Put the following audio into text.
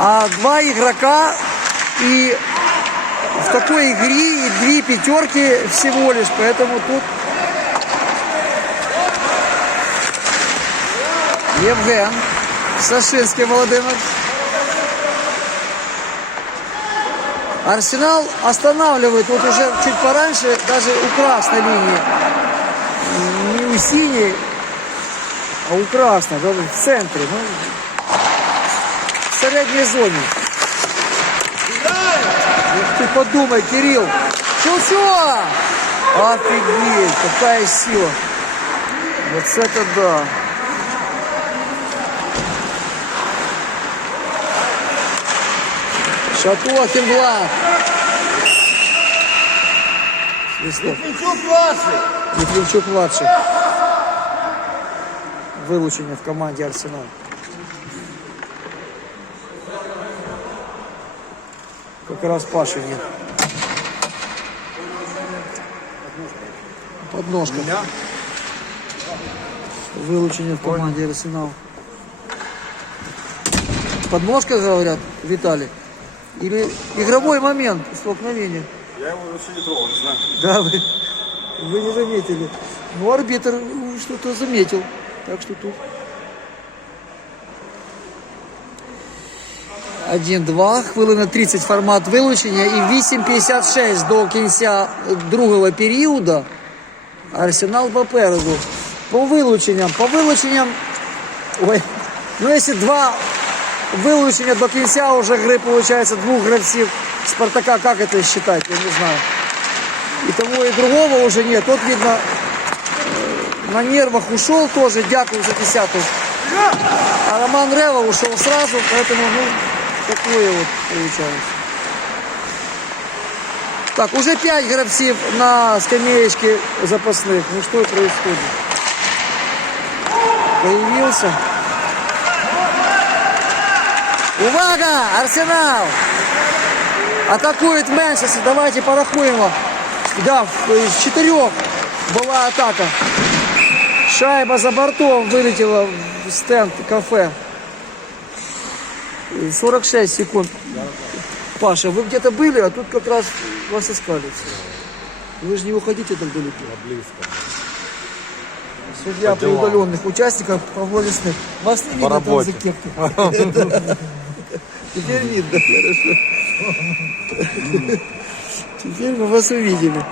А два игрока и в такой игре и две пятерки всего лишь. Поэтому тут Евген Сашинский Володимир. Арсенал останавливает вот уже чуть пораньше, даже у красной линии. Не у синей, а у красной, даже в центре. Ну, в зоне. Ух ты подумай, Кирилл. Чё-чё? Офигеть, какая сила. Вот это да. Шатуахин Влад. Пінчук ваший! Ефремчук младший. Вилучення в команді Арсенал. Как раз Паши нет. Подножка. Вилучення в команді Арсенал. Подножка, говорят, Виталий. Или игровой момент столкновения. Я его вообще не трогал, не знаю. Да, вы, вы не заметили. Ну, арбитр что-то заметил. Так что тут... 1-2, хвилина 30 формат вилучення і 8.56 до кінця другого періоду. Арсенал попереду. По вилученням. По вилученням. Ой. Ну, якщо два вилучення до кінця уже гри, получается, двух гравців Спартака, как это считать, я не знаю. И того, и другого уже нет. Тот, видно, э, на нервах ушел тоже. Дякую за десятую. А Роман Рева ушел сразу, поэтому, ну, такое вот получается. Так, уже пять гравців на скамеечке запасных. Ну что происходит? Появился. Увага! Арсенал! Атакует Мэнчестер. Давайте порахуем его. Да, из четырех была атака. Шайба за бортом вылетела в стенд кафе. И 46 секунд. Паша, вы где-то были, а тут как раз вас искали. Вы же не уходите так далеко. Близко. Судья при удаленных участниках Павло Лесных. Вас не видно там за кепкой. Теперь видно, хорошо. Теперь мы вас увидели.